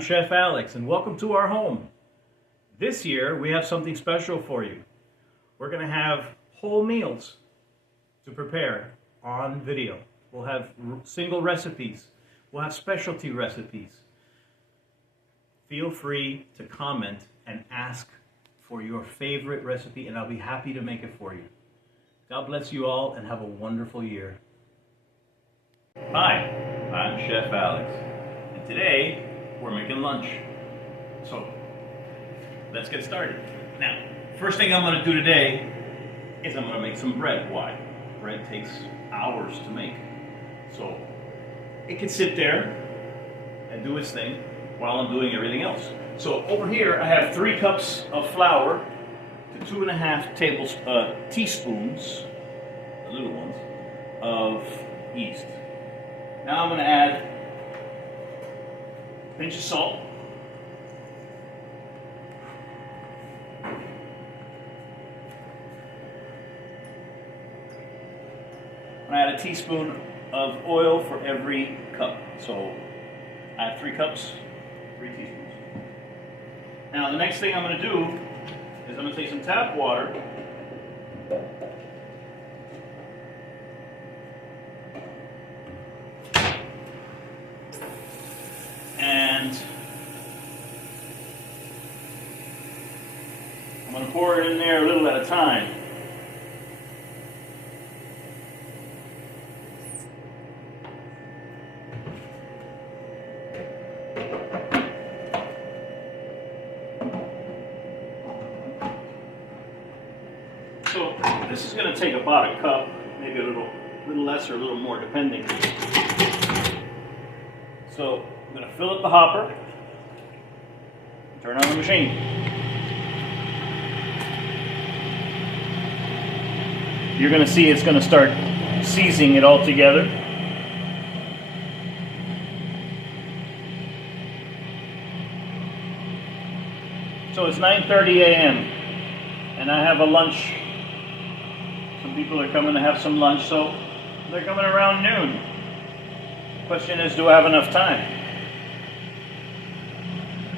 I'm Chef Alex, and welcome to our home. This year, we have something special for you. We're going to have whole meals to prepare on video. We'll have single recipes. We'll have specialty recipes. Feel free to comment and ask for your favorite recipe, and I'll be happy to make it for you. God bless you all, and have a wonderful year. Hi, I'm Chef Alex, and today we're making lunch. So let's get started. Now, first thing I'm going to do today is I'm going to make some bread. Why? Bread takes hours to make. So it can sit there and do its thing while I'm doing everything else. So over here I have 3 cups of flour to 2.5 teaspoons, the little ones, of yeast. Now I'm going to add a pinch of salt, I'm going to add a teaspoon of oil for every cup. So I have 3 cups, 3 teaspoons. Now the next thing I'm going to do is I'm going to take some tap water and I'm going to pour it in there a little at a time. So this is going to take about a cup, maybe a little less or a little more depending. So I'm going to fill up the hopper, turn on the machine. You're going to see it's going to start seizing it all together. So it's 9:30 a.m. and I have a lunch. Some people are coming to have some lunch, so they're coming around noon. The question is, do I have enough time?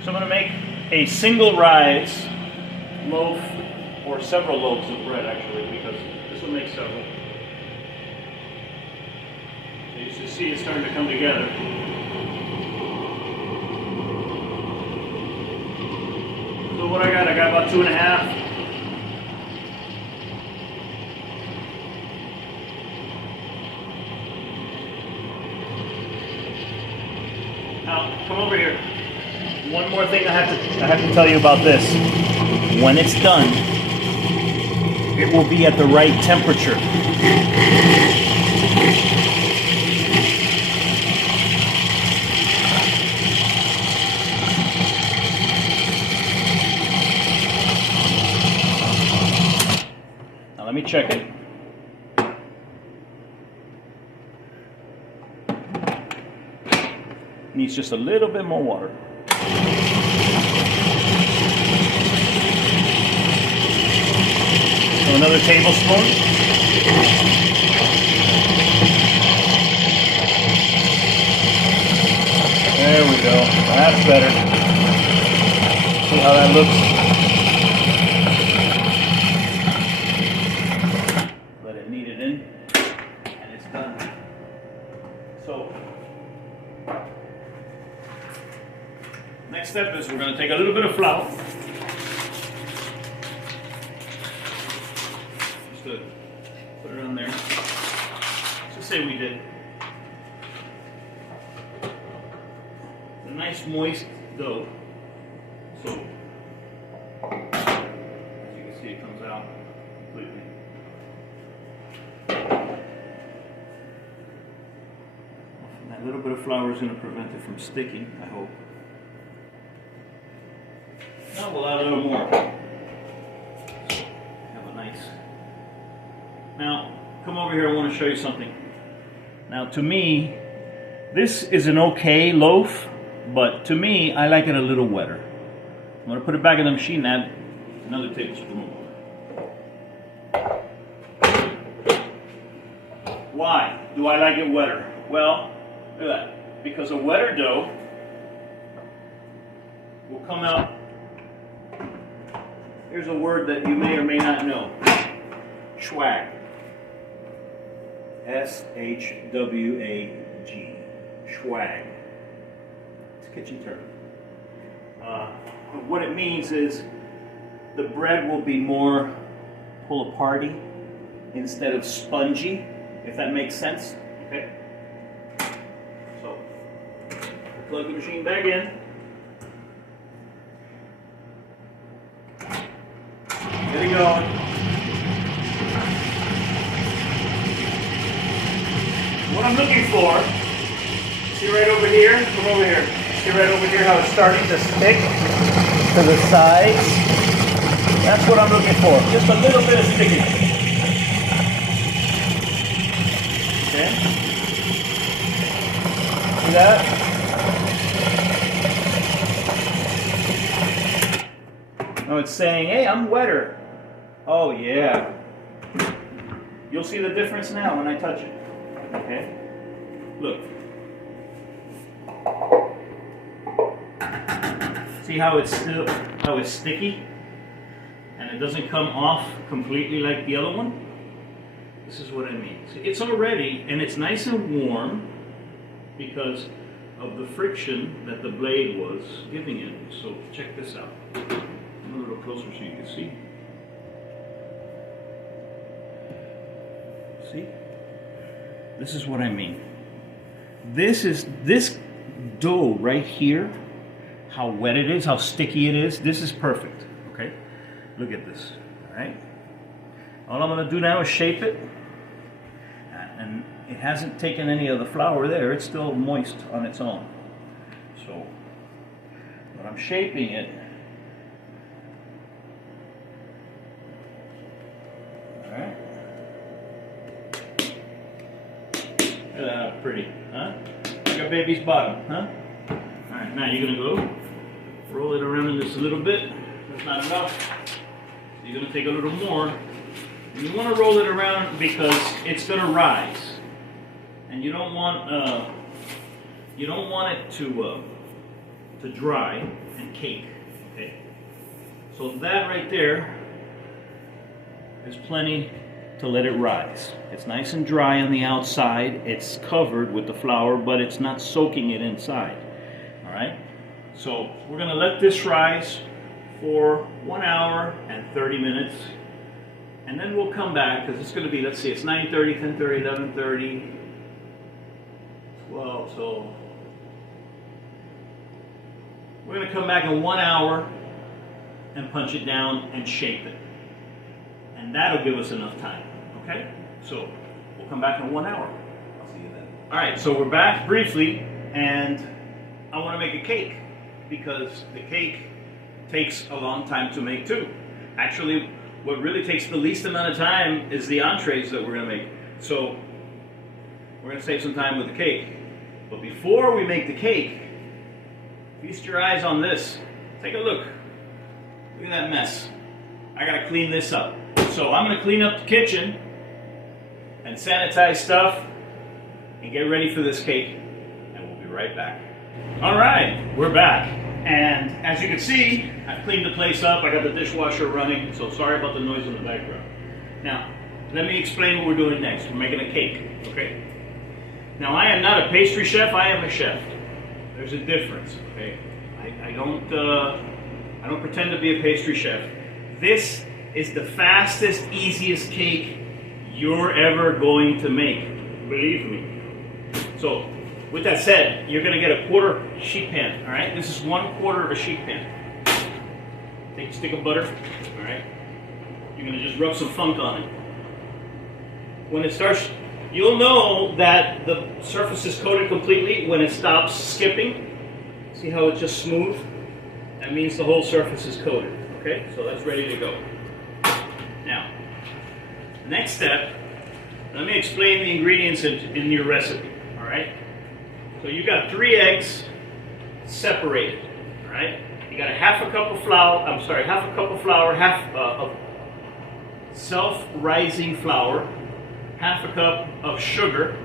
So I'm going to make a single rise loaf, or several loaves of bread actually, because this will make several. So you should see it starting to come together. So what I got about 2.5. Now, come over here. One more thing I have to tell you about this. When it's done, it will be at the right temperature. Now let me check it. Needs just a little bit more water. So another tablespoon. There we go. That's better. See how that looks? Let it knead it in, and it's done. So next step is we're going to take a little bit of flour, just to put it on there. Let's just say we did a nice moist dough. So as you can see, it comes out completely. And that little bit of flour is going to prevent it from sticking, I hope. Now we'll add a little more. Have a nice. Now, come over here, I want to show you something. Now, to me, this is an okay loaf, but to me, I like it a little wetter. I'm going to put it back in the machine and add another tablespoon of water. Why do I like it wetter? Well, look at that. Because a wetter dough will come out. Here's a word that you may or may not know. Schwag. S-H-W-A-G. Schwag. It's a kitchen term. What it means is the bread will be more pull-aparty instead of spongy, if that makes sense. Okay? So, plug the machine back in. There we go. What I'm looking for, see right over here? Come over here. See right over here how it's starting to stick to the sides? That's what I'm looking for. Just a little bit of stickiness. Okay? See that? Now it's saying, hey, I'm wetter. Oh, yeah. You'll see the difference now when I touch it. Okay? Look. See how it's sticky? And it doesn't come off completely like the other one? This is what I mean. See, it's already, and it's nice and warm because of the friction that the blade was giving it. So check this out. A little closer so you can see. See? This is what I mean. This dough right here, how wet it is, how sticky it is, this is perfect. Okay? Look at this. Alright? All I'm going to do now is shape it. And it hasn't taken any of the flour there, it's still moist on its own. So, when I'm shaping it, alright? Look at that, pretty, huh? Like a baby's bottom, huh? Alright, now you're going to go roll it around in this a little bit. That's not enough. So you're going to take a little more. And you want to roll it around because it's going to rise. And you don't want it to dry and cake. Okay? So that right there is plenty to let it rise. It's nice and dry on the outside. It's covered with the flour, but it's not soaking it inside. All right? So we're going to let this rise for 1 hour and 30 minutes. And then we'll come back, because it's going to be, let's see, it's 9:30, 10:30, 11:30, 12, so we're going to come back in 1 hour and punch it down and shape it. And that'll give us enough time, okay? So we'll come back in 1 hour. I'll see you then. All right, so we're back briefly, and I want to make a cake, because the cake takes a long time to make too. Actually, what really takes the least amount of time is the entrees that we're going to make. So we're going to save some time with the cake. But before we make the cake, feast your eyes on this. Take a look. Look at that mess. I got to clean this up. So I'm going to clean up the kitchen and sanitize stuff and get ready for this cake. And we'll be right back. All right, we're back. And as you can see, I've cleaned the place up. I got the dishwasher running, so sorry about the noise in the background. Now, let me explain what we're doing next. We're making a cake, okay? Now, I am not a pastry chef, I am a chef. There's a difference, okay? I don't pretend to be a pastry chef. This is the fastest, easiest cake you're ever going to make, believe me. So, with that said, you're going to get a 1/4 sheet pan, all right? This is 1/4 of a sheet pan. Take a stick of butter, all right? You're going to just rub some funk on it. When it starts, you'll know that the surface is coated completely when it stops skipping. See how it's just smooth? That means the whole surface is coated, okay? So that's ready to go. Now, next step, let me explain the ingredients in your recipe, all right? So you got 3 eggs separated, all right? You got half a cup of flour, half of self-rising flour, half a cup of sugar,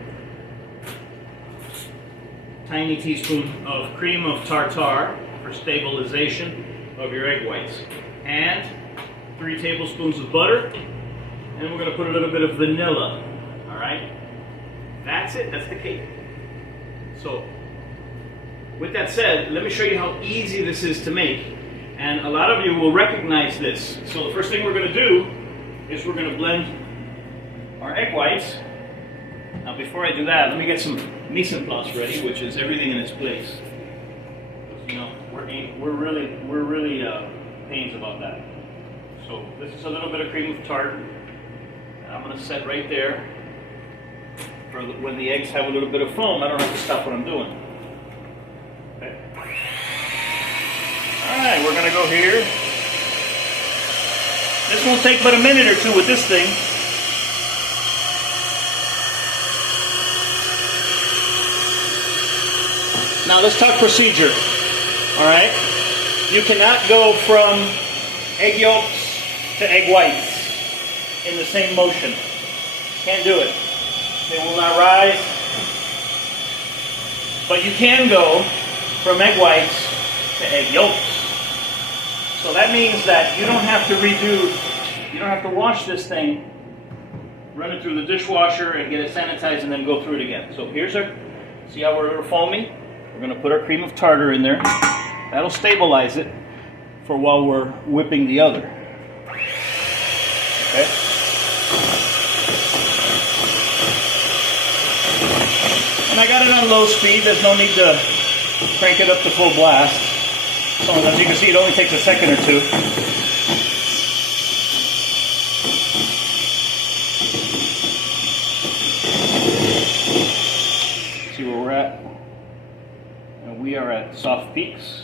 tiny teaspoon of cream of tartar, for stabilization of your egg whites. And 3 tablespoons of butter, and we're going to put a little bit of vanilla. All right, that's it. That's the cake. So, with that said, let me show you how easy this is to make. And a lot of you will recognize this. So the first thing we're going to do is we're going to blend our egg whites. Now, before I do that, let me get some mise en place ready, which is everything in its place. You know, we're really pains about that. So this is a little bit of cream of tartar, and I'm going to set right there for when the eggs have a little bit of foam. I don't have to stop what I'm doing. Okay. All right, we're going to go here. This won't take but a minute or two with this thing. Now let's talk procedure. All right, you cannot go from egg yolks to egg whites in the same motion. Can't do it. They will not rise. But you can go from egg whites to egg yolks. So that means that you don't have to you don't have to wash this thing, run it through the dishwasher and get it sanitized and then go through it again. So here's our, see how we're a little foamy? We're going to put our cream of tartar in there. That'll stabilize it for while we're whipping the other. Okay? And I got it on low speed. There's no need to crank it up to full blast. So as you can see, it only takes a second or two. See where we're at? And we are at soft peaks.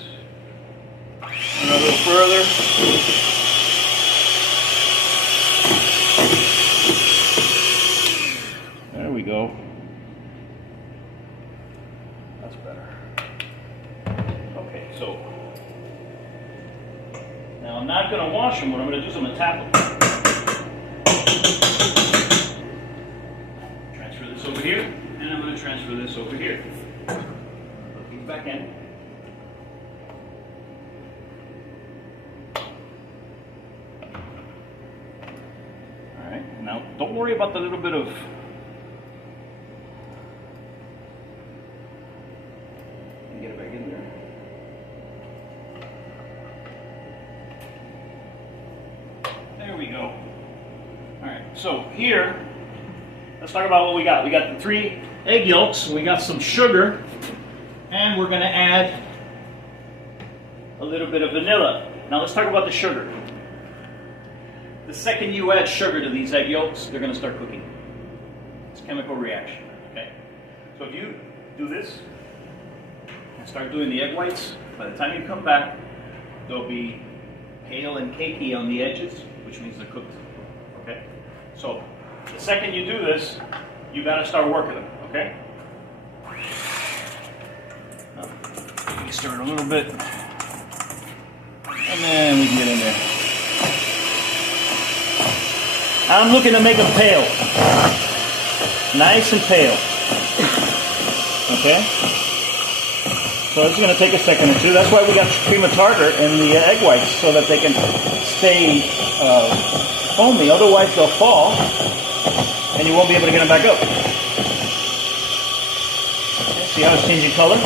And a little further. There we go. That's better. Okay, so now I'm not going to wash them. What I'm going to do is I'm going to tap them. Transfer this over here, and I'm going to transfer this over here. Put these back in. All right, now don't worry about the little bit of get it back in there. There we go. All right, so here, let's talk about what we got. We got the 3 egg yolks, we got some sugar, and we're going to add a little bit of vanilla. Now let's talk about the sugar. The second you add sugar to these egg yolks, they're going to start cooking. It's a chemical reaction, okay? So if you do this and start doing the egg whites, by the time you come back, they'll be pale and cakey on the edges, which means they're cooked, okay? So the second you do this, you got to start working them, okay? Now, you stir it a little bit, and then we can get in there. I'm looking to make them pale, nice and pale, okay? So it's going to take a second or two. That's why we got cream of tartar in the egg whites, so that they can stay foamy. Otherwise they'll fall, and you won't be able to get them back up. Okay, see how it's changing color?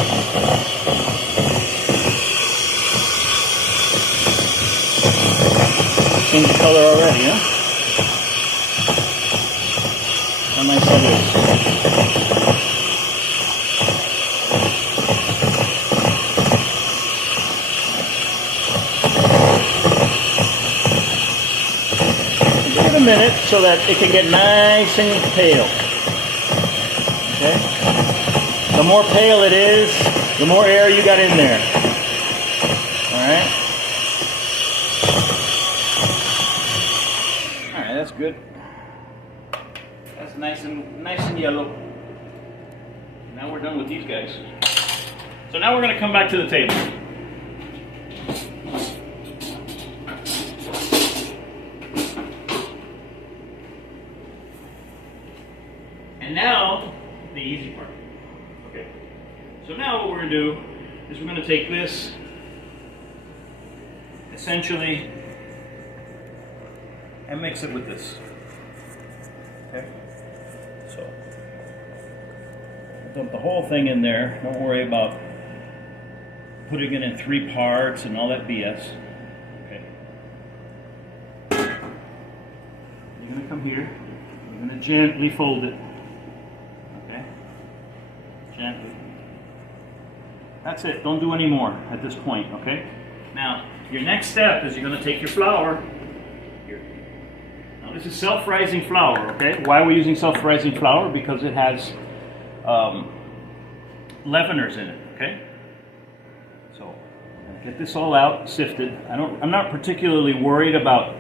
Changing color already, huh? How nice that is. Give it a minute so that it can get nice and pale. Okay? The more pale it is, the more air you got in there. Alright? Alright, that's good. That's nice and yellow. Now we're done with these guys. So now we're going to come back to the table. And now, the easy part. Okay. So now what we're going to do is we're going to take this essentially, and mix it with this. Okay? So, dump the whole thing in there. Don't worry about putting it in 3 parts and all that BS. Okay. You're going to come here. You're going to gently fold it. Okay? Gently. That's it. Don't do any more at this point, okay? Now, your next step is you're going to take your flour. Here. Now, this is self-rising flour, okay? Why are we using self-rising flour? Because it has leaveners in it, okay? So, get this all out, sifted. I'm not particularly worried about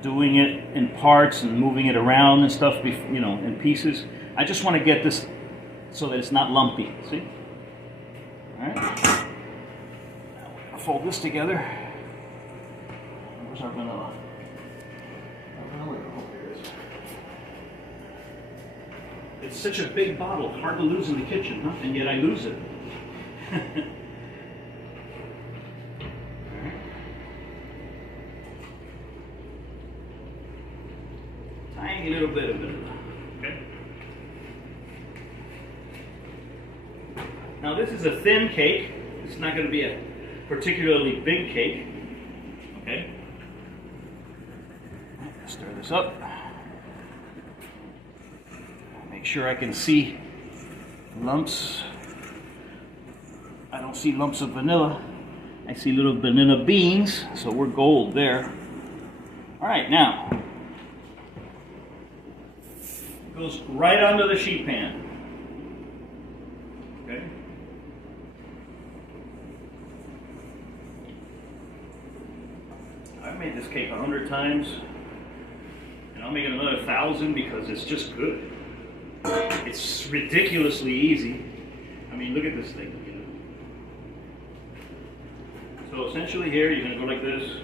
doing it in parts and moving it around and stuff, you know, in pieces. I just want to get this so that it's not lumpy, see? All right. Now we're going to fold this together. Where's our vanilla? Oh, here it is. It's such a big bottle, hard to lose in the kitchen, huh? And yet I lose it. Tiny little bit of vanilla. Okay. Now this is a thin cake. It's not going to be a particularly big cake. Okay. Stir this up. Make sure I can see lumps. I don't see lumps of vanilla. I see little vanilla beans, so we're gold there. All right, now it goes right onto the sheet pan. Okay. I've made this cake 100 times, and I'll make it another 1,000 because it's just good. It's ridiculously easy. I mean, look at this thing. You know? So essentially here, you're going to go like this.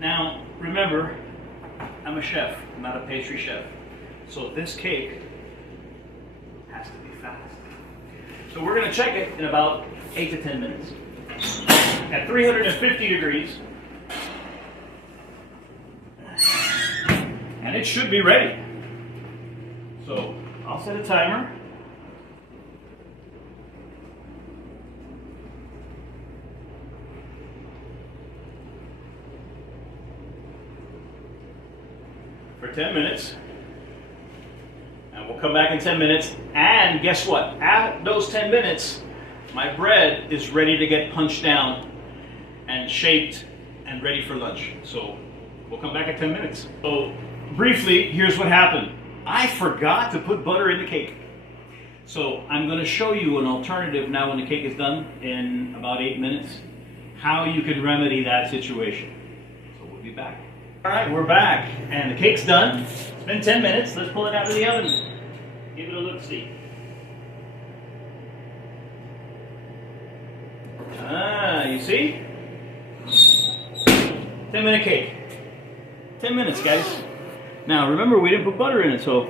Now, remember, I'm a chef, not a pastry chef. So this cake has to be fast. So we're going to check it in about 8 to 10 minutes. At 350 degrees. And it should be ready. So I'll set a timer. For 10 minutes. And we'll come back in 10 minutes. And guess what? At those 10 minutes, my bread is ready to get punched down and shaped and ready for lunch. So we'll come back in 10 minutes. So briefly, here's what happened. I forgot to put butter in the cake. So I'm going to show you an alternative now when the cake is done in about 8 minutes, how you can remedy that situation. So we'll be back. All right, we're back and the cake's done. It's been 10 minutes. Let's pull it out of the oven. Give it a look-see. You see? 10-minute cake. 10 minutes, guys. Now, remember, we didn't put butter in it, so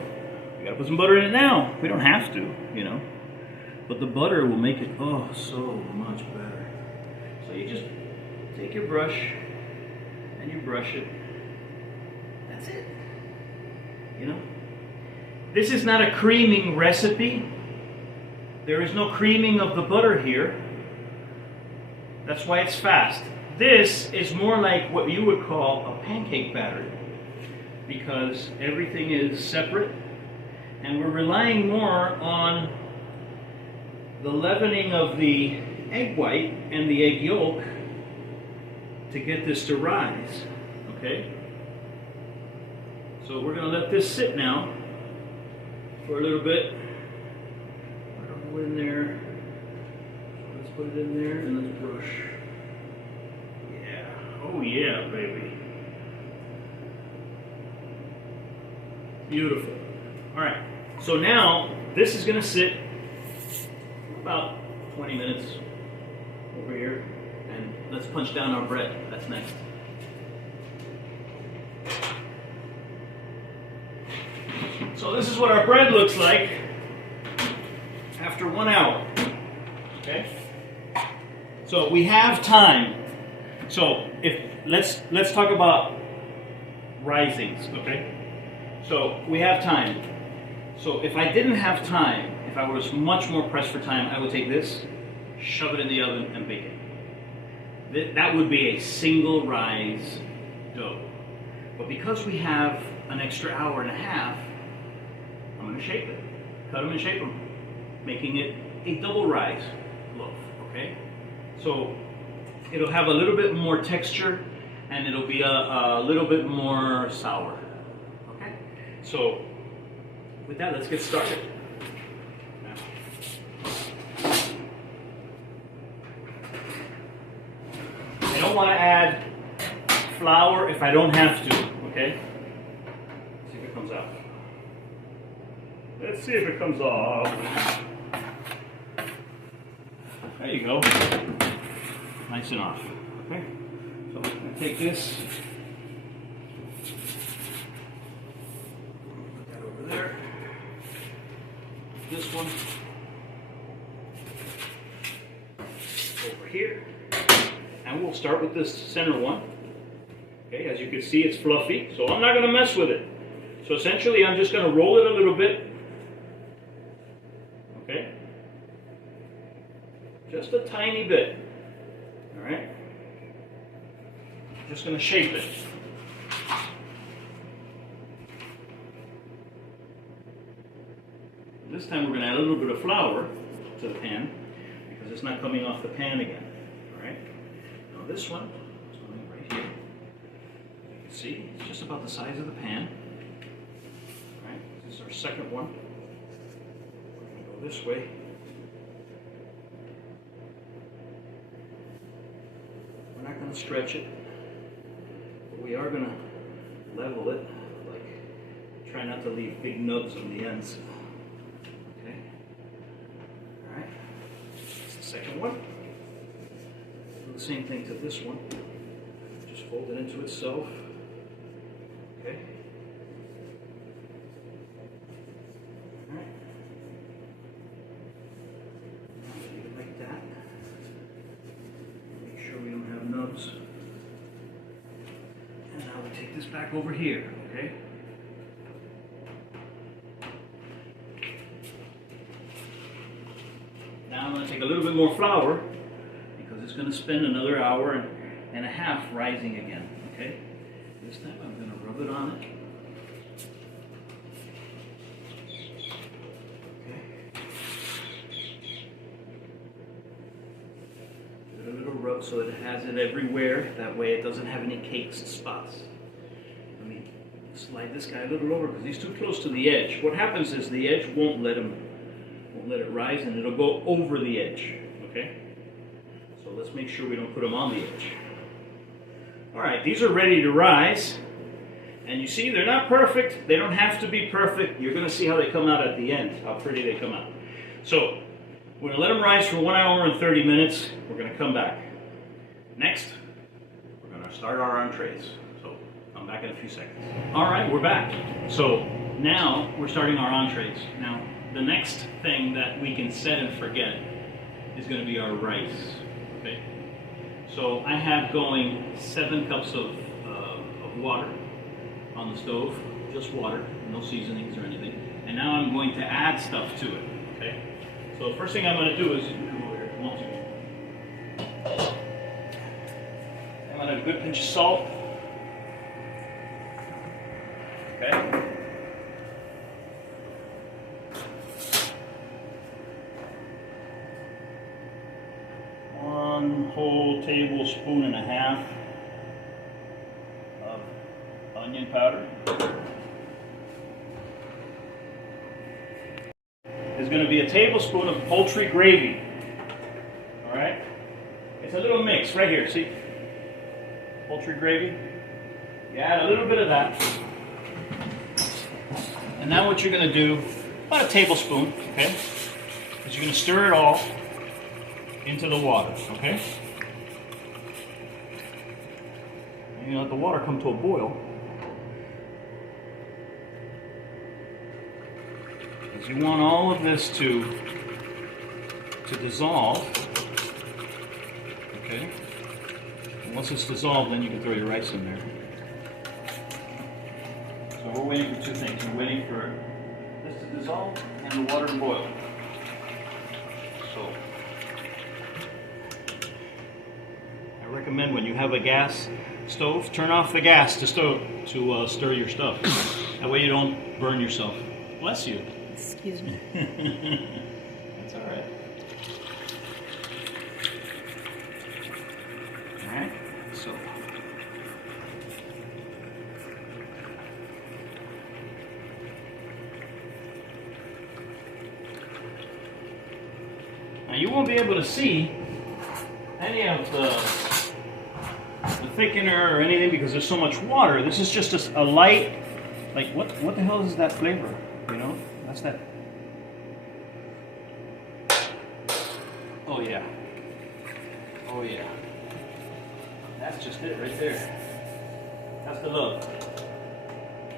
we gotta put some butter in it now. We don't have to, you know. But the butter will make it, oh, so much better. So you just take your brush and you brush it. That's it. You know? This is not a creaming recipe. There is no creaming of the butter here. That's why it's fast. This is more like what you would call a pancake batter because everything is separate and we're relying more on the leavening of the egg white and the egg yolk to get this to rise, okay? So we're going to let this sit now for a little bit. Go in there. Let's put it in there and let's brush. Yeah. Oh yeah, baby. Beautiful. All right. So now this is going to sit about 20 minutes over here, and let's punch down our bread. That's next. So So this is what our bread looks like after 1 hour. Okay? So we have time. So let's talk about risings, okay? So we have time. So if I didn't have time, if I was much more pressed for time, I would take this, shove it in the oven, and bake it. That would be a single rise dough. But because we have an extra hour and a half, I'm going to shape it. Cut them and shape them, making it a double rise loaf, okay? So it'll have a little bit more texture and it'll be a little bit more sour, okay? So with that, let's get started. I don't want to add flour if I don't have to, okay? Let's see if it comes out. Let's see if it comes off. There you go. Nice and off. Okay? So I'm going to take this. Put that over there. This one. Over here. And we'll start with this center one. Okay, as you can see, it's fluffy, so I'm not going to mess with it. So essentially, I'm just going to roll it a little bit. Okay? Just a tiny bit. All right? Just going to shape it. This time we're going to add a little bit of flour to the pan because it's not coming off the pan again. All right? Now this one is going right here. You can see it's just about the size of the pan. All right? This is our second one. We're going to go this way. We're not going to stretch it, but we are going to level it. Like, try not to leave big nubs on the ends. Okay. All right. That's the second one. Do the same thing to this one. Just fold it into itself. Okay. All right. Leave it like that. Make sure we don't have nubs. And now we take this back over here. Okay. Now I'm going to take a little bit more flour because it's going to spend another hour and a half rising again. Okay. This time I'm going to rub it on it. Okay. Give it a little rub so it has it everywhere. That way it doesn't have any cakes and spots. Let me slide this guy a little over because he's too close to the edge. What happens is the edge won't let it rise and it'll go over the edge. Okay? So let's make sure we don't put them on the edge. Alright, these are ready to rise. And you see, they're not perfect. They don't have to be perfect. You're going to see how they come out at the end, how pretty they come out. So, we're going to let them rise for 1 hour and 30 minutes. We're going to come back. Next, we're going to start our entrees. So, I'm back in a few seconds. Alright, we're back. So, now we're starting our entrees. Now, the next thing that we can set and forget is going to be our rice. Okay? So I have going 7 cups of water on the stove, just water, no seasonings or anything. And now I'm going to add stuff to it. Okay? So the first thing I'm going to do is come over here. I'm going to add a good pinch of salt. Okay? 1 whole tablespoon and a half of onion powder. There's going to be a tablespoon of poultry gravy. All right? It's a little mix right here. See? Poultry gravy. You add a little bit of that. And now what you're going to do, about a tablespoon, okay, is you're going to stir it all into the water, okay? And you let the water come to a boil. is you want all of this to dissolve. Okay? And once it's dissolved, then you can throw your rice in there. So we're waiting for two things. We're waiting for this to dissolve and the water to boil. So I recommend when you have a gas stove, turn off the gas to stir your stuff. That way you don't burn yourself. Bless you. Excuse me. That's all right. All right. So. Now you won't be able to see any of the thickener or anything because there's so much water. This is just a light, like what the hell is that flavor? You know, that's that. Oh yeah. Oh yeah. That's just it right there. That's the love.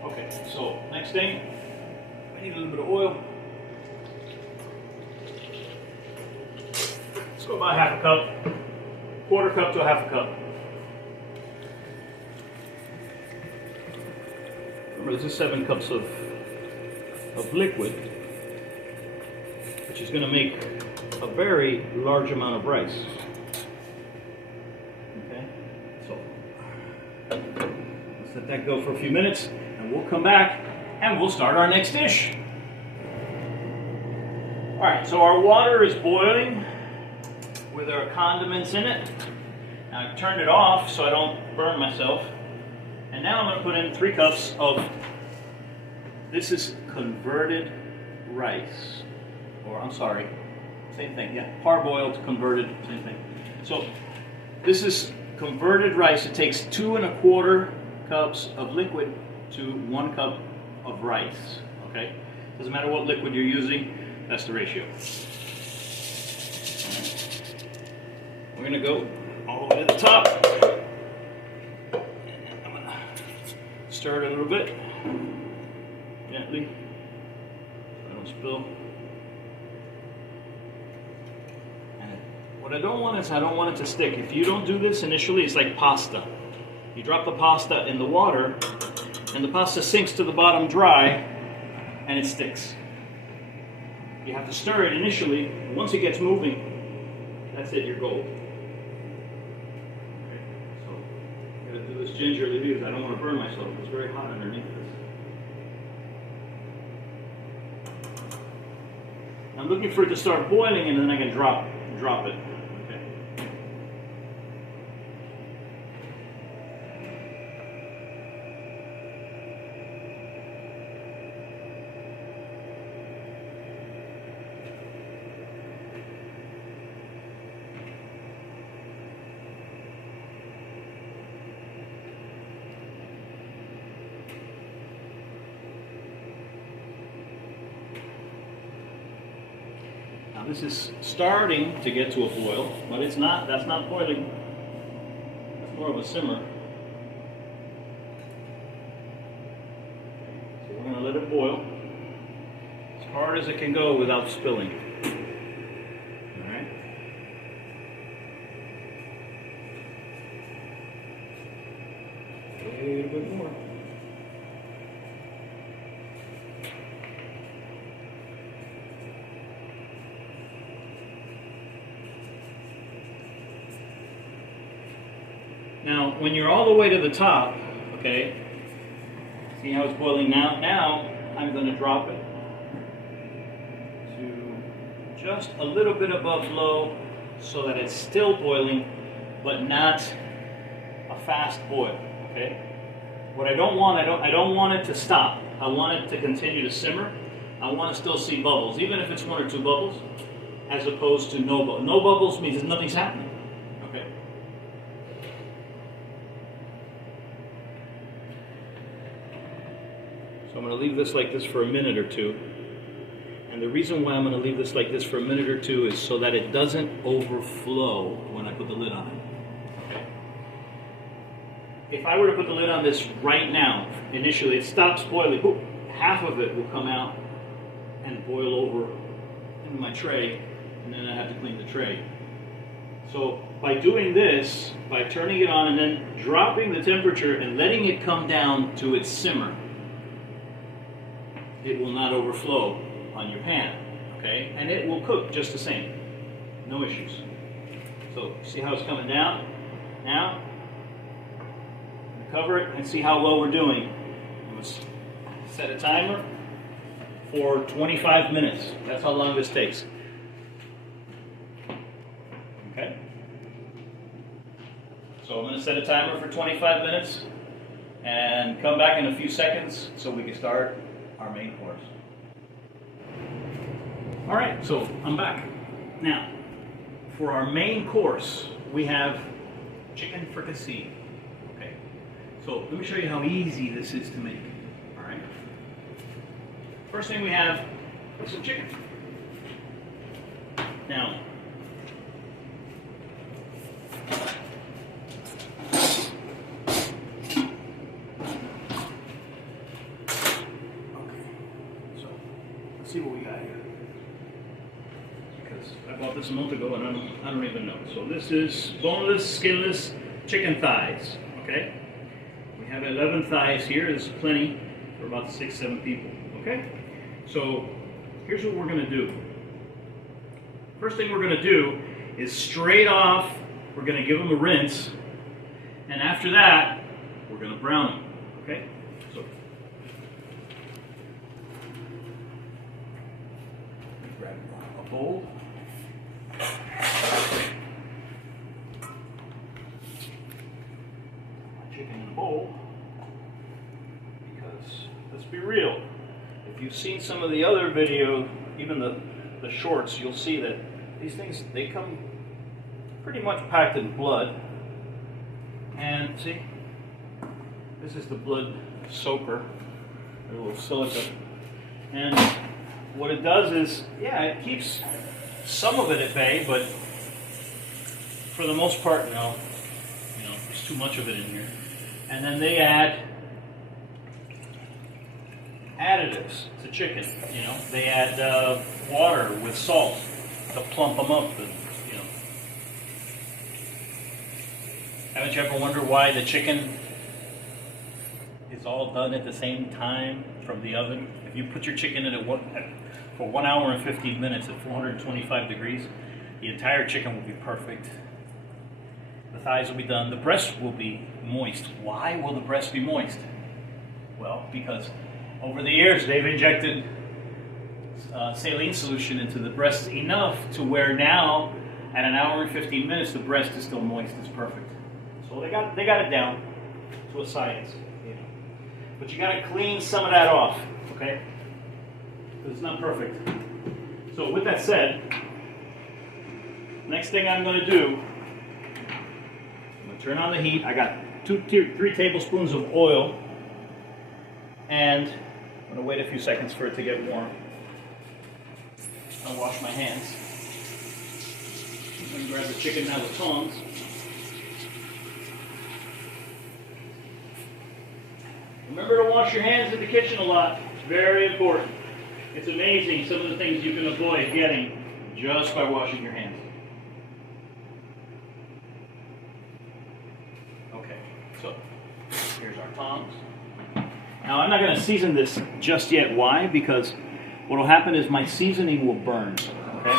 Okay, so next thing, I need a little bit of oil. Let's go about half a cup, quarter cup to a half a cup. Remember, this is 7 cups of liquid, which is going to make a very large amount of rice. Okay, so let's let that go for a few minutes, and we'll come back and we'll start our next dish. All right, so our water is boiling with our condiments in it. Now I've turned it off so I don't burn myself. And now I'm going to put in 3 cups of, this is converted rice. Or, I'm sorry, same thing, yeah. Parboiled, converted, same thing. So, this is converted rice. It takes 2 1/4 cups of liquid to 1 cup of rice. Okay? Doesn't matter what liquid you're using, that's the ratio. We're going to go all the way to the top. Stir it a little bit, gently, so I don't spill. And what I don't want is, I don't want it to stick. If you don't do this initially, it's like pasta. You drop the pasta in the water, and the pasta sinks to the bottom dry, and it sticks. You have to stir it initially, and once it gets moving, that's it, you're gold. Do this gingerly because I don't want to burn myself. It's very hot underneath this. I'm looking for it to start boiling and then I can drop it. Okay. This is starting to get to a boil, but it's not, that's not boiling. That's more of a simmer. So we're going to let it boil as hard as it can go without spilling. All right? A little bit more. Now, when you're all the way to the top, okay, see how it's boiling now? Now, I'm going to drop it to just a little bit above low so that it's still boiling, but not a fast boil, okay? What I don't want, I don't want it to stop. I want it to continue to simmer. I want to still see bubbles, even if it's 1 or 2 bubbles, as opposed to no bubbles. No bubbles means nothing's happening. So I'm going to leave this like this for a minute or 2. And the reason why I'm going to leave this like this for a minute or 2 is so that it doesn't overflow when I put the lid on it. Okay. If I were to put the lid on this right now, initially it stops boiling, half of it will come out and boil over in my tray, and then I have to clean the tray. So by doing this, by turning it on and then dropping the temperature and letting it come down to its simmer, it will not overflow on your pan, okay? And it will cook just the same, no issues. So see how it's coming down? Now, cover it and see how well we're doing. Let's set a timer for 25 minutes. That's how long this takes. Okay? So I'm going to set a timer for 25 minutes and come back in a few seconds so we can start our main course. All right, so I'm back. Now, for our main course, we have chicken fricassee. Okay, so let me show you how easy this is to make. All right. First thing we have is some chicken. Now, let's see what we got here. Because I bought this a month ago and I don't even know. So this is boneless, skinless chicken thighs. Okay? We have 11 thighs here. This is plenty for about 6-7 people. Okay? So here's what we're going to do. First thing we're going to do is straight off, we're going to give them a rinse. And after that, we're going to brown them. Okay? So grab a bowl. My chicken in a bowl. Because let's be real. If you've seen some of the other video, even the shorts, you'll see that these things, they come pretty much packed in blood. And see, this is the blood soaker, a little silica. And what it does is, yeah, it keeps some of it at bay, but for the most part, no. You know, there's too much of it in here. And then they add additives to chicken. You know, they add water with salt to plump them up. And, you know, haven't you ever wondered why the chicken is all done at the same time from the oven? If you put your chicken in for 1 hour and 15 minutes at 425 degrees, the entire chicken will be perfect. The thighs will be done. The breast will be moist. Why will the breast be moist? Well, because over the years they've injected saline solution into the breast enough to where now, at 1 hour and 15 minutes, the breast is still moist. It's perfect. So they got it down to a science. You know. But you got to clean some of that off, okay? Because it's not perfect. So with that said, next thing I'm going to do, I'm going to turn on the heat. I got 3 tablespoons of oil, and I'm going to wait a few seconds for it to get warm. I'll wash my hands. I'm going to grab the chicken now with tongs. Remember to wash your hands in the kitchen a lot. It's very important. It's amazing some of the things you can avoid getting just by washing your hands. Okay, so here's our tongs. Now I'm not going to season this just yet. Why? Because what will happen is my seasoning will burn. Okay?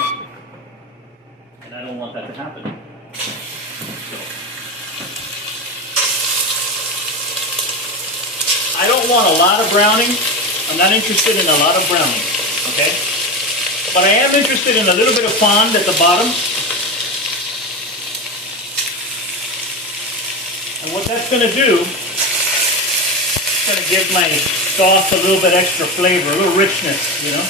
And I don't want that to happen. So, I don't want a lot of browning. I'm not interested in a lot of browning, okay? But I am interested in a little bit of fond at the bottom. And what that's going to do, it's going to give my sauce a little bit extra flavor, a little richness, you know?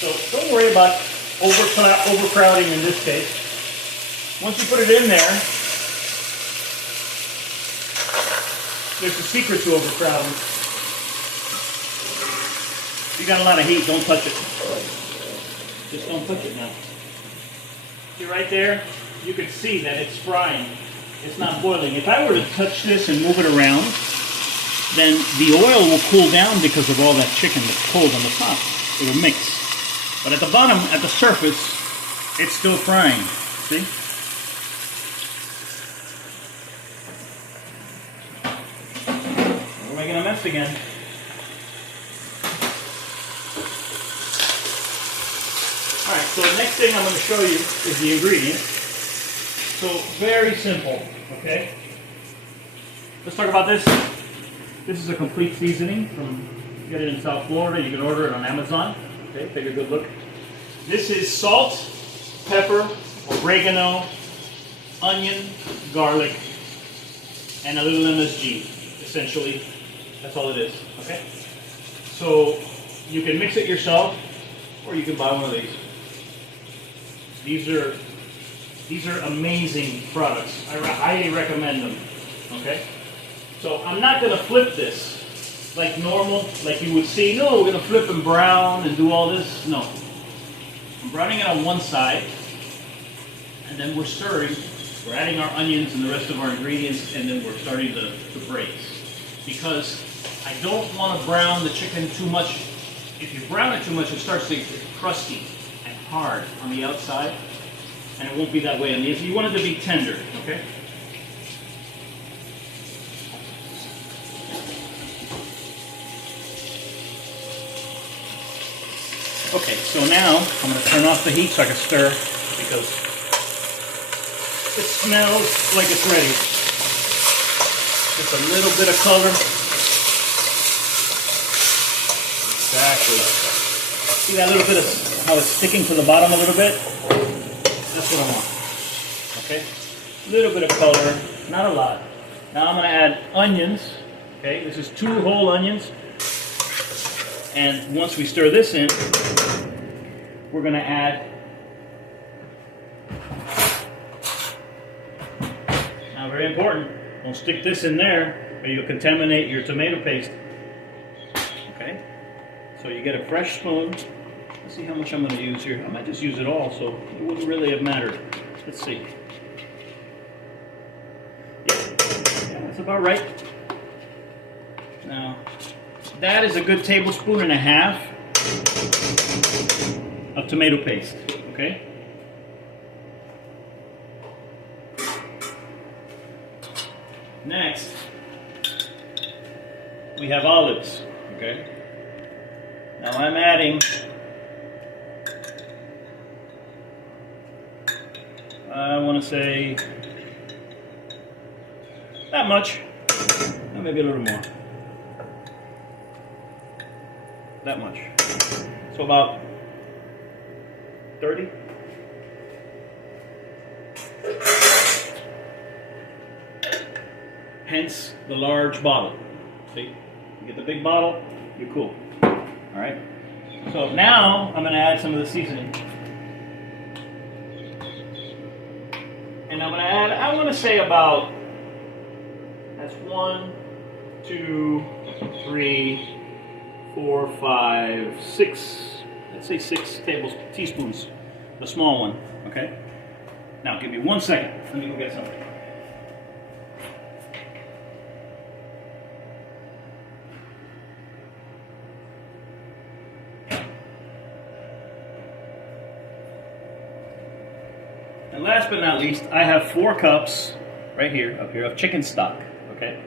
So don't worry about overcrowding in this case. Once you put it in there, there's a secret to overcrowding. If you got a lot of heat, don't touch it. Just don't touch it now. See right there? You can see that it's frying. It's not boiling. If I were to touch this and move it around, then the oil will cool down because of all that chicken that's cold on the top. it'll mix. But at the bottom, at the surface, it's still frying. See? We're making a mess again. Alright, so the next thing I'm going to show you is the ingredients. So, very simple, okay? Let's talk about this. This is a complete seasoning from, you get it in South Florida, you can order it on Amazon. Okay, take a good look. This is salt, pepper, oregano, onion, garlic, and a little MSG. Essentially, that's all it is, okay? So, you can mix it yourself, or you can buy one of these. These are amazing products. I highly recommend them. Okay? So I'm not going to flip this like normal, like you would see. No, we're going to flip and brown and do all this. No. I'm browning it on one side, and then we're stirring. We're adding our onions and the rest of our ingredients, and then we're starting to braise. Because I don't want to brown the chicken too much. If you brown it too much, it starts to get crusty and hard on the outside, and it won't be that way on the inside. You want it to be tender, okay? Okay, so now I'm going to turn off the heat so I can stir, because it smells like it's ready. Just a little bit of color. Exactly. See that little bit of how it's sticking to the bottom a little bit? That's what I want. Okay? A little bit of color, not a lot. Now I'm going to add onions. Okay, this is 2 whole onions. And once we stir this in, we're going to add, now very important, don't stick this in there or you'll contaminate your tomato paste. Okay? So you get a fresh spoon. Let's see how much I'm going to use here. I might just use it all, so it wouldn't really have mattered. Let's see. Yeah, that's about right. Now, that is a good tablespoon and a half of tomato paste, okay? Next, we have olives, okay? Now I'm adding, I want to say that much, or maybe a little more. That much. So about 30. Hence the large bottle. See? You get the big bottle, you're cool. Alright? So now I'm going to add some of the seasoning. And I'm going to add, I want to say about, that's 1, 2, 3, 4, 5, 6, let's say 6 teaspoons, the small one, okay? Now give me 1 second, let me go get something. And last but not least, I have 4 cups right here, up here, of chicken stock, okay?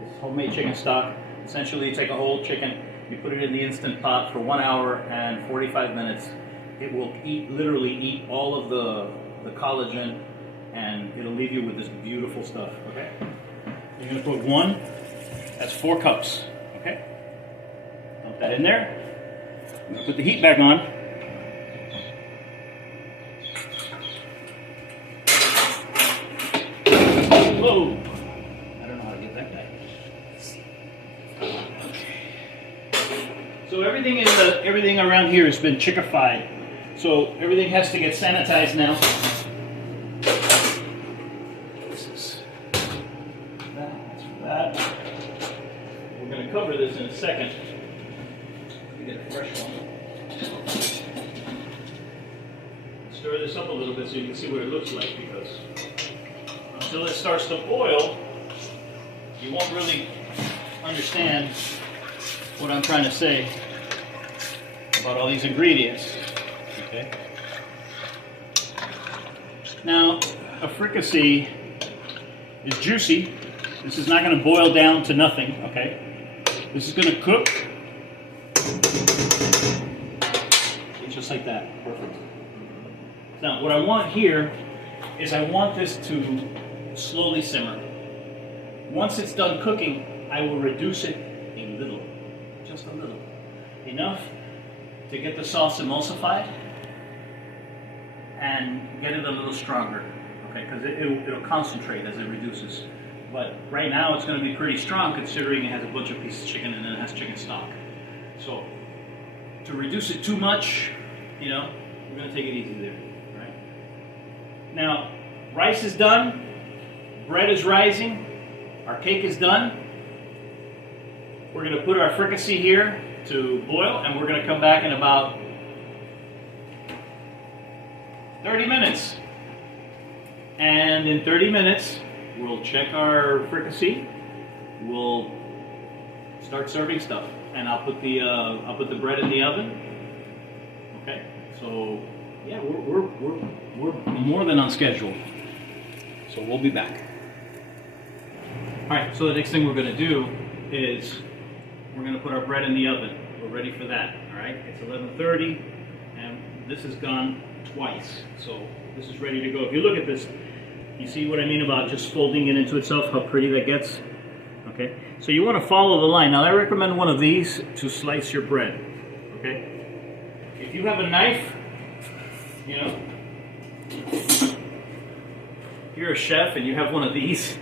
This is homemade chicken stock. Essentially, you take a whole chicken, you put it in the Instant Pot for 1 hour and 45 minutes. It will literally eat all of the collagen, and it'll leave you with this beautiful stuff, okay? You're gonna put 1, that's 4 cups, okay? Dump that in there. I'm gonna put the heat back on. Whoa! I don't know how to get that back. So everything around here has been chickified. So everything has to get sanitized now. This is that's for that. We're going to cover this in a second. Let me get a fresh one. Stir this up a little bit so you can see what it looks like, because until it starts to boil, you won't really understand what I'm trying to say about all these ingredients. Okay. Now, a fricassee is juicy. This is not going to boil down to nothing. Okay. This is going to cook. Just like that. Perfect. Now, what I want here is I want this to slowly simmer. Once it's done cooking, I will reduce it a little, just a little. Enough to get the sauce emulsified and get it a little stronger, okay? Because it'll concentrate as it reduces. But right now it's going to be pretty strong considering it has a bunch of pieces of chicken and then it has chicken stock. So to reduce it too much, you know, we're going to take it easy there, right? Now, rice is done, bread is rising, our cake is done. We're going to put our fricassee here to boil, and we're going to come back in about 30 minutes. And in 30 minutes, we'll check our fricassee. We'll start serving stuff, and I'll put the bread in the oven. Okay, so yeah, we're more than on schedule. So we'll be back. All right. So the next thing we're going to do is we're going to put our bread in the oven. We're ready for that. All right. It's 11:30, and this has gone twice. So this is ready to go. If you look at this, you see what I mean about just folding it into itself. How pretty that gets. Okay. So you want to follow the line. Now I recommend one of these to slice your bread. Okay. If you have a knife, you know, if you're a chef and you have one of these,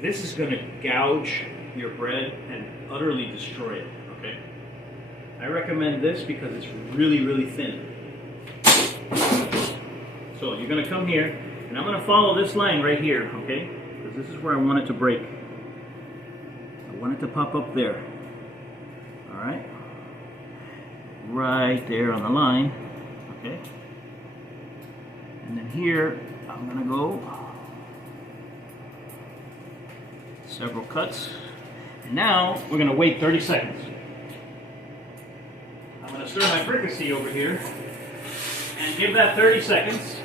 this is going to gouge your bread and utterly destroy it, okay? I recommend this because it's really, really thin. So you're going to come here, and I'm going to follow this line right here, okay? Because this is where I want it to break. I want it to pop up there, all right? Right there on the line, okay? And then here, I'm gonna go several cuts. And now, we're gonna wait 30 seconds. I'm gonna stir my fricassee over here and give that 30 seconds.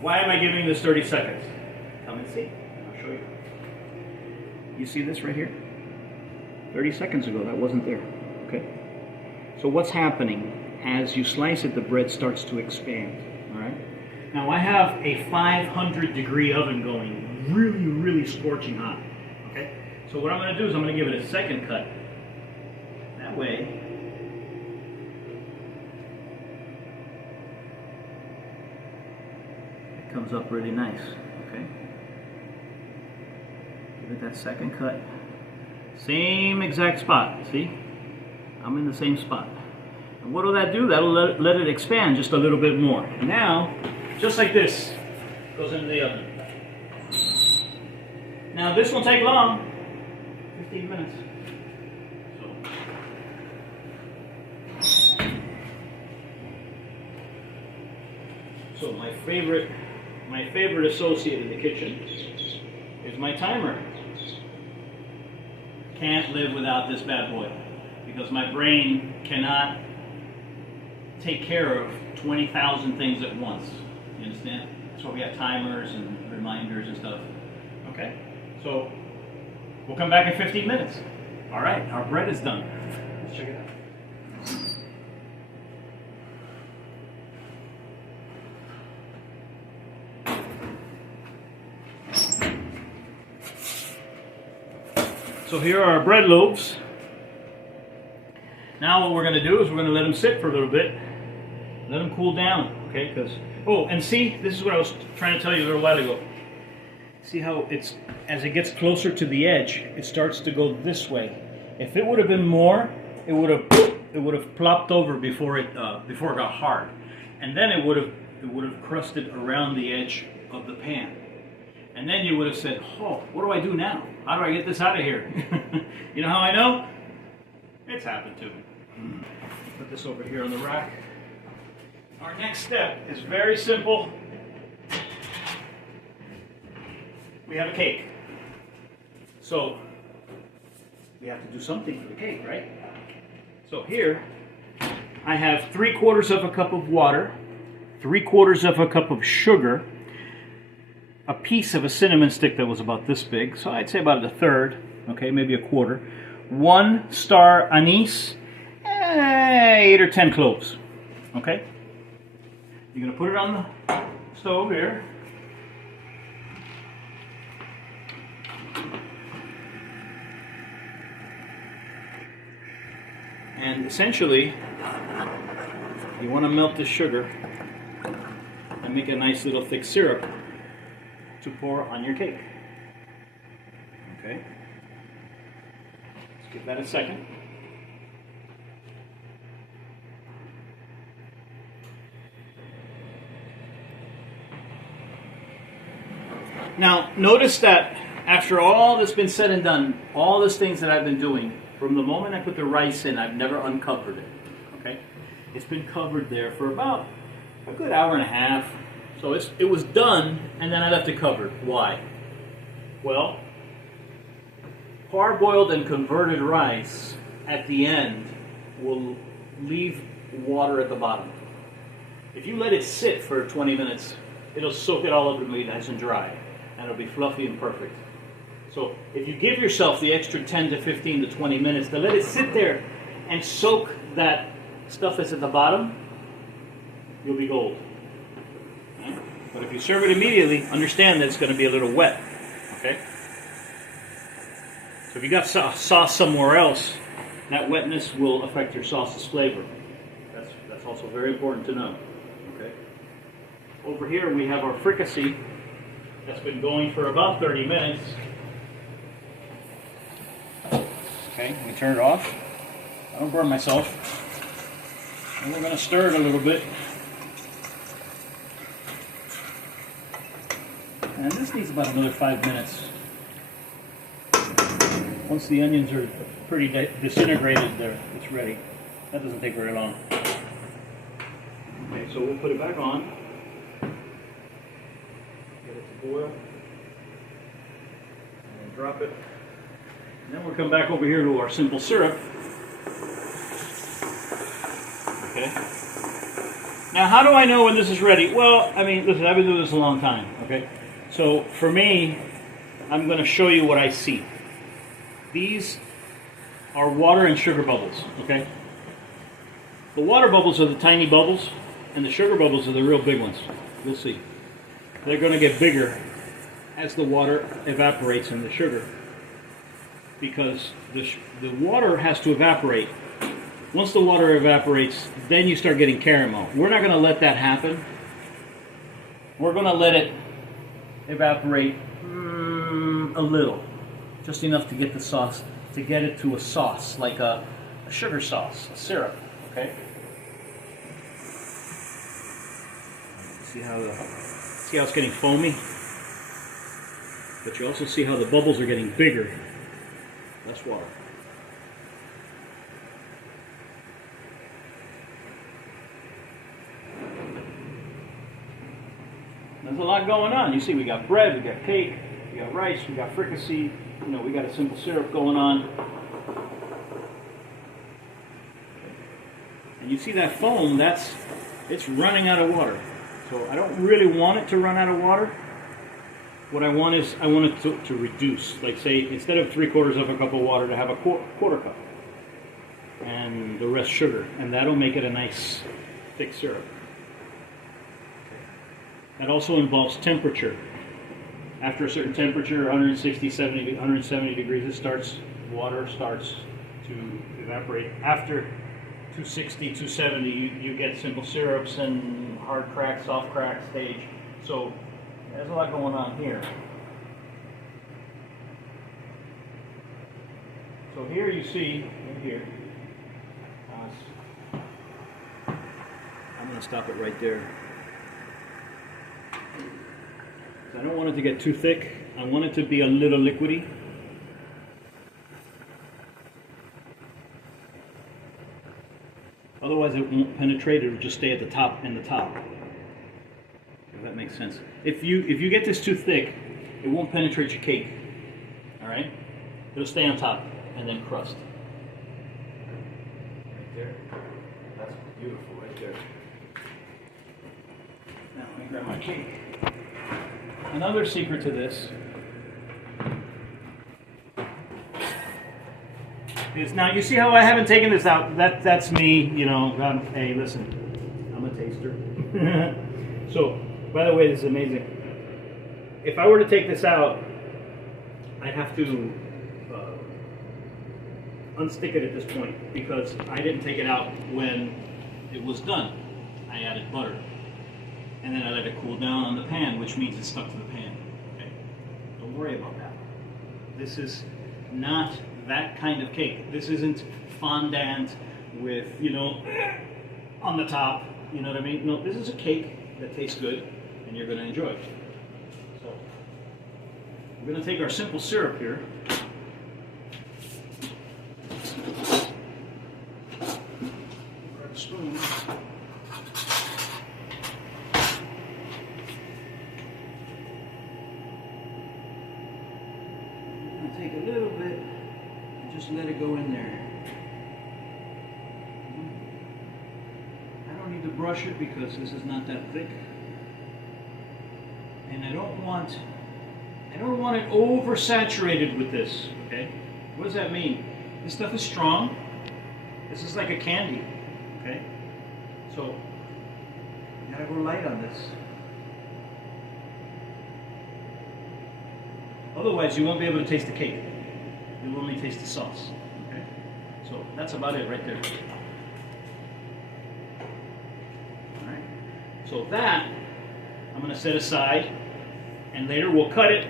Why am I giving this 30 seconds? Come and see. I'll show you. You see this right here? 30 seconds ago, that wasn't there. Okay? So what's happening? As you slice it, the bread starts to expand. All right? Now I have a 500-degree oven going, really, really scorching hot. Okay? So what I'm going to do is I'm going to give it a second cut. That way, comes up really nice, okay? Give it that second cut. Same exact spot, see? I'm in the same spot. And what will that do? That'll let it expand just a little bit more. And now, just like this, goes into the oven. Now this won't take long, 15 minutes. So my favorite associate in the kitchen is my timer. Can't live without this bad boy because my brain cannot take care of 20,000 things at once. You understand? That's why we have timers and reminders and stuff. Okay? So we'll come back in 15 minutes. All right, our bread is done. Let's check it out. So here are our bread loaves. Now what we're going to do is we're going to let them sit for a little bit. Let them cool down, okay? Because and see, this is what I was trying to tell you a little while ago. See how it's, as it gets closer to the edge, it starts to go this way. If it would have been more, it would have plopped over before it got hard, and then it would have crusted around the edge of the pan. And then you would have said, oh, what do I do now? How do I get this out of here? You know how I know? It's happened to me. Put this over here on the rack. Our next step is very simple. We have a cake. So we have to do something for the cake, right? So here I have 3/4 of a cup of water, 3/4 of a cup of sugar, a piece of a cinnamon stick that was about this big, so I'd say about a third, okay, maybe a quarter, 1 star anise, 8 or 10 cloves, okay? You're gonna put it on the stove here. And essentially, you want to melt the sugar and make a nice little thick syrup to pour on your cake. Okay? Let's give that a second. Now, notice that after all that's been said and done, all these things that I've been doing, from the moment I put the rice in, I've never uncovered it. Okay? It's been covered there for about a good hour and a half. So it was done, and then I left it covered. Why? Well, parboiled and converted rice at the end will leave water at the bottom. If you let it sit for 20 minutes, it'll soak it all over the meat nice and dry, and it'll be fluffy and perfect. So if you give yourself the extra 10 to 15 to 20 minutes to let it sit there and soak that stuff that's at the bottom, you'll be gold. Okay? But if you serve it immediately, understand that it's going to be a little wet. Okay? So if you got sauce somewhere else, that wetness will affect your sauce's flavor. That's also very important to know. Okay? Over here we have our fricassee that's been going for about 30 minutes. Okay, we turn it off. I don't burn myself. And we're going to stir it a little bit. And this needs about another 5 minutes. Once the onions are pretty disintegrated, it's ready. That doesn't take very long. Okay, so we'll put it back on. Get it to boil. And drop it. And then we'll come back over here to our simple syrup. Okay. Now, how do I know when this is ready? Well, I mean, listen, I've been doing this a long time. Okay. So for me, I'm going to show you what I see. These are water and sugar bubbles. Okay. The water bubbles are the tiny bubbles, and the sugar bubbles are the real big ones. You'll see. They're going to get bigger as the water evaporates in the sugar, because the water has to evaporate. Once the water evaporates, then you start getting caramel. We're not going to let that happen. We're going to let it evaporate a little, just enough to get the sauce, to get it to a sauce, like a sugar sauce, a syrup. Okay. See how it's getting foamy, but you also see how the bubbles are getting bigger. Less water. There's a lot going on. You see, we got bread, we got cake, we got rice, we got fricassee. You know, we got a simple syrup going on. And you see that foam? It's running out of water. So I don't really want it to run out of water. What I want is, I want it to reduce. Like, say, instead of 3/4 of a cup of water, to have a quarter cup. And the rest sugar. And that'll make it a nice thick syrup. That also involves temperature. After a certain temperature, 170 degrees, water starts to evaporate. After 260, 270, you get simple syrups and hard crack, soft crack stage. So there's a lot going on here. So here you see, in here, I'm going to stop it right there. I don't want it to get too thick. I want it to be a little liquidy. Otherwise, it won't penetrate. It'll just stay at the top and the top. If that makes sense. If you get this too thick, it won't penetrate your cake. All right? It'll stay on top and then crust. Right there. That's beautiful right there. Now let me grab my cake. Another secret to this is, now you see how I haven't taken this out. That's me, you know. Hey, listen, I'm a taster. So, by the way, this is amazing. If I were to take this out, I'd have to unstick it at this point because I didn't take it out when it was done. I added butter. And then I let it cool down on the pan, which means it's stuck to the pan. Okay? Don't worry about that. This is not that kind of cake. This isn't fondant with, you know, on the top. You know what I mean? No, this is a cake that tastes good and you're going to enjoy it. So, we're going to take our simple syrup here. Grab a spoon. Take a little bit and just let it go in there. I don't need to brush it because this is not that thick. And I don't want it oversaturated with this, okay? What does that mean? This stuff is strong. This is like a candy, okay? So, you gotta go light on this. Otherwise, you won't be able to taste the cake. You'll only taste the sauce. Okay? So that's about it right there. All right. So that I'm going to set aside, and later we'll cut it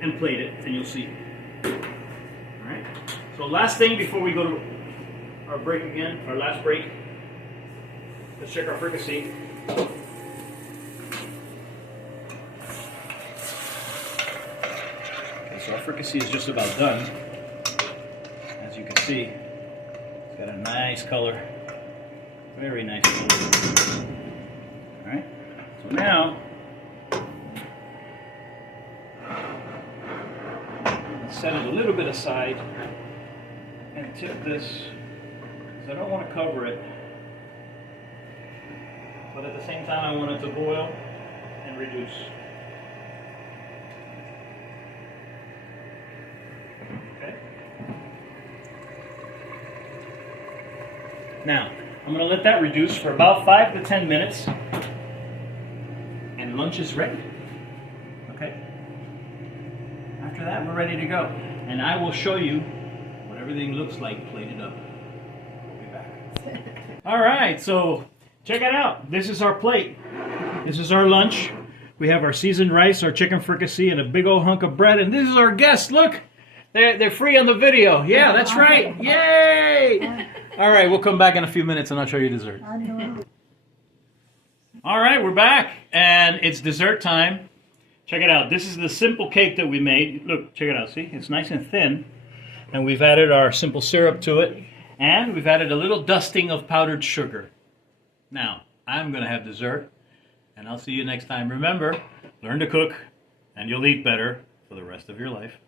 and plate it, and you'll see. All right. So last thing before we go to our break again, our last break. Let's check our fricassee. So our fricassee is just about done. As you can see, it's got a nice color. Very nice color. Alright, so now, let's set it a little bit aside and tip this, because I don't want to cover it, but at the same time I want it to boil and reduce. Now, I'm going to let that reduce for about 5 to 10 minutes, and lunch is ready. Okay? After that, we're ready to go. And I will show you what everything looks like plated up. We'll be back. All right, so check it out. This is our plate. This is our lunch. We have our seasoned rice, our chicken fricassee, and a big old hunk of bread. And this is our guests. Look, they're free on the video. Yeah, that's right. Yay! All right, we'll come back in a few minutes and I'll show you dessert. All right, we're back and it's dessert time. Check it out. This is the simple cake that we made. Look, check it out. See, it's nice and thin. And we've added our simple syrup to it. And we've added a little dusting of powdered sugar. Now, I'm going to have dessert. And I'll see you next time. Remember, learn to cook and you'll eat better for the rest of your life.